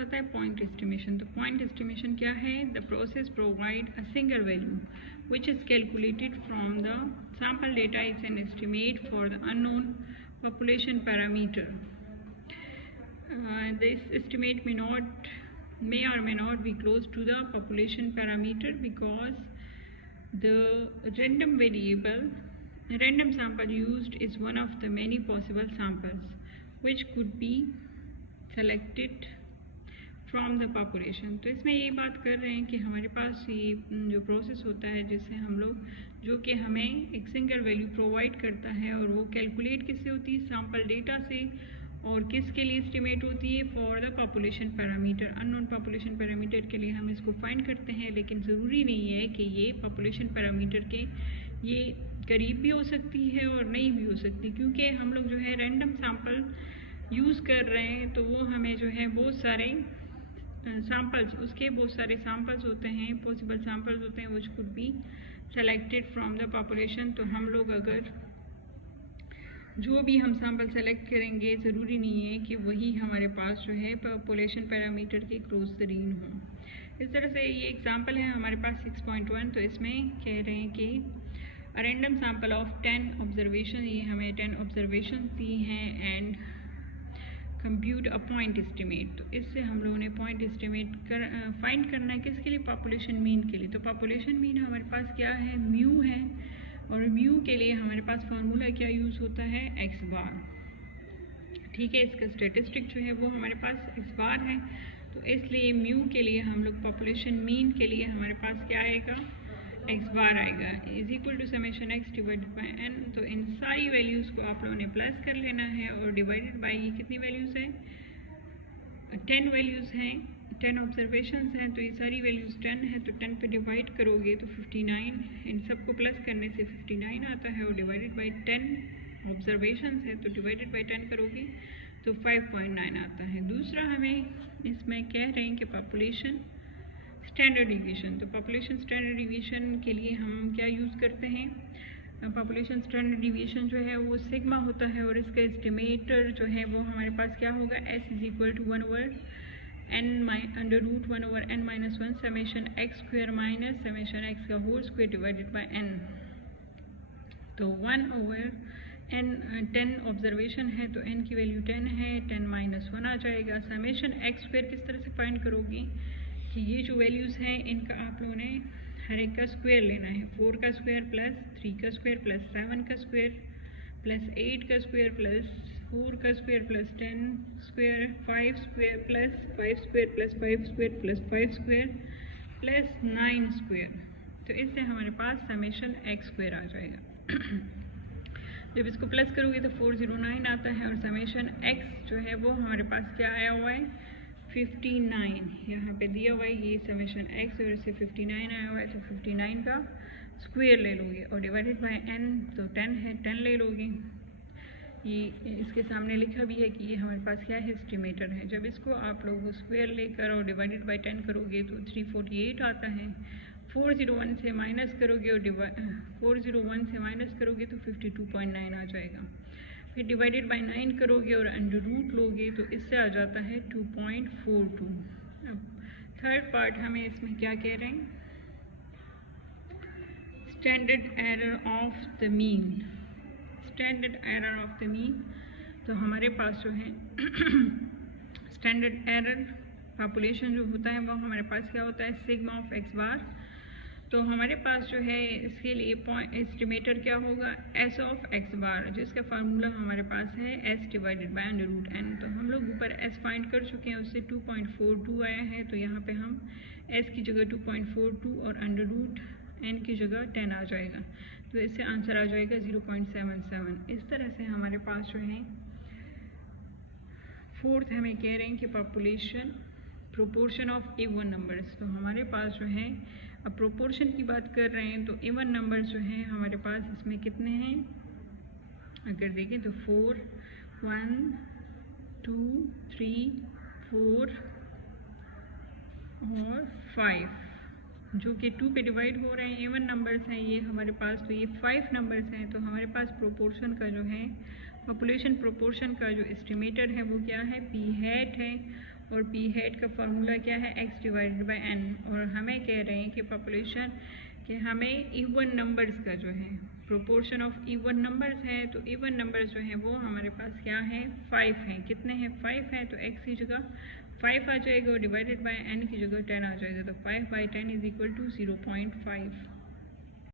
आता है point estimation. तो पॉइंट एस्टिमेशन क्या है? The process provide a single value which is calculated from the sample data is an estimate for the unknown population parameter. This estimate may or may not be close to the population parameter because the random sample used is one of the many possible samples which could be selected from the population। तो इसमें ये बात कर रहे हैं कि हमारे पास ये जो प्रोसेस होता है जिससे हम लोग जो कि हमें एक सिंगल वैल्यू प्रोवाइड करता है और वो कैलकुलेट किससे होती है? सैम्पल डेटा से। और किसके लिए एस्टिमेट होती है? For the population parameter, unknown population parameter के लिए हम इसको फाइंड करते हैं। लेकिन ज़रूरी नहीं है कि ये पॉपुलेशन पैरामीटर के ये करीब भी हो सकती है और नहीं भी हो सकती, क्योंकि हम लोग जो है रैंडम सैम्पल यूज़ कर रहे हैं तो वो हमें जो है बहुत सारे सैम्पल्स, उसके बहुत सारे सैम्पल्स होते हैं, पॉसिबल सैम्पल्स होते हैं which could be selected from the population. तो हम लोग अगर जो भी हम सैम्पल सेलेक्ट करेंगे ज़रूरी नहीं है कि वही हमारे पास जो है पॉपुलेशन पैरामीटर के क्लोज तरीन हो। इस तरह से ये एग्जांपल है हमारे पास 6.1। तो इसमें कह रहे हैं कि a random sample of 10 observation, ये हमें 10 ऑब्जर्वेशन दी हैं and compute a point estimate. तो इससे हम लोगों ने पॉइंट एस्टिमेट फाइंड करना है किसके लिए? पॉपुलेशन मीन के लिए। तो पॉपुलेशन मीन हमारे पास क्या है? म्यू है। और म्यू के लिए हमारे पास फार्मूला क्या यूज़ होता है? एक्स बार। ठीक है, इसका स्टेटिस्टिक जो है वो हमारे पास एक्स बार है। तो इसलिए म्यू के लिए हम लोग पॉपुलेशन मीन के लिए हमारे पास क्या आएगा? एक्स बार आएगा is equal to summation X divided by N. तो इन सारी वैल्यूज़ को आप लोगों ने प्लस कर लेना है और डिवाइडेड बाई ये कितनी वैल्यूज़ हैं? 10 वैल्यूज़ हैं, 10 ऑब्जर्वेशंस हैं। तो ये सारी वैल्यूज़ 10 है, तो 10 पे डिवाइड करोगे तो 59, इन सबको प्लस करने से 59 आता है और डिवाइडेड बाई 10 ऑब्जर्वेशंस है तो डिवाइडेड बाई 10 करोगे तो 5.9 आता है। दूसरा हमें इसमें कह रहे हैं कि पॉपुलेशन स्टैंडर्ड डिवीजन। तो पॉपुलेशन स्टैंडर्ड डिवीजन के लिए हम क्या यूज़ करते हैं? पॉपुलेशन स्टैंडर्ड डिवीजन जो है वो सिग्मा होता है और इसका एस्टिमेटर जो है वो हमारे पास क्या होगा? S is equal to 1/n under root 1/n-1 summation X square minus summation X का whole square divided by n। तो 1/n 10 ऑब्जर्वेशन है तो n की वैल्यू 10 है, 10-1 आ जाएगा। समेशन एक्स स्क्वायर किस तरह से फाइंड करोगे कि ये जो वैल्यूज़ हैं इनका आप लोगों ने हर एक का स्क्वायर लेना है। 4 का स्क्वायर प्लस 3 का स्क्वायर प्लस 7 का स्क्वायर प्लस 8 का स्क्वायर प्लस 4 का square plus 10 square 5 square plus 5 square plus 5 square plus 5 square plus 9 square. तो इससे हमारे पास समेशन एक्स स्क्वायर आ जाएगा। जब इसको प्लस करोगे तो 409 आता है और समेशन एक्स जो है वो हमारे पास क्या आया हुआ है? 59 यहाँ पे दिया हुआ है ये समेशन एक्स और इससे 59 आया हुआ है। तो 59 का स्क्वायर ले लोगे और डिवाइडेड बाय n, तो 10 है 10 ले लोगे। ये इसके सामने लिखा भी है कि ये हमारे पास क्या है? एस्टिमेटर है। जब इसको आप लोग स्क्वायर लेकर और डिवाइडेड बाय 10 करोगे तो 348 आता है। 401 से माइनस करोगे और 401 से माइनस करोगे तो 52.9 आ जाएगा। फिर डिवाइडेड बाय 9 करोगे और अंडर रूट लोगे तो इससे आ जाता है 2.42। अब थर्ड पार्ट हमें इसमें क्या कह रहे हैं? Standard error of the mean. Standard error of the mean, तो हमारे पास जो है स्टैंडर्ड एरर पॉपुलेशन जो होता है वो हमारे पास क्या होता है? सिग्मा ऑफ एक्स बार। तो हमारे पास जो है इसके लिए एस्टिमेटर क्या होगा? एस ऑफ एक्स बार, जिसका फार्मूला हमारे पास है S divided by under root N. तो हम लोग ऊपर एस फाइंड कर चुके हैं, उससे 2.42 आया है। तो यहाँ पे हम एस की जगह 2.42 और अंडर रूट एन की जगह 10 आ जाएगा। तो इससे आंसर आ जाएगा 0.77। इस तरह से हमारे पास जो है फोर्थ हमें कह रहे हैं कि population proportion of even numbers. तो हमारे पास जो है अब प्रोपोर्शन की बात कर रहे हैं तो इवन नंबर्स जो हैं हमारे पास इसमें कितने हैं? अगर देखें तो 4, 1, 2, 3, 4 और 5 जो कि 2 पे डिवाइड हो रहे हैं, इवन नंबर्स हैं ये हमारे पास। तो ये 5 नंबर्स हैं। तो हमारे पास प्रोपोर्शन का जो है पॉपुलेशन प्रोपोर्शन का जो एस्टिमेटर है वो क्या है? पी हैट है। और पी हेड का फार्मूला क्या है, x डिवाइडेड बाय n। और हमें कह रहे हैं कि पॉपुलेशन कि हमें इवन नंबर्स का जो है प्रोपोर्शन ऑफ इवन नंबर्स हैं, तो इवन नंबर्स जो हैं वो हमारे पास क्या है, 5 हैं। कितने हैं, 5 हैं। तो x की जगह 5 आ जाएगा और डिवाइडेड बाय n की जगह 10 आ जाएगा। तो 5/10 इज इक्वल टू 0.5।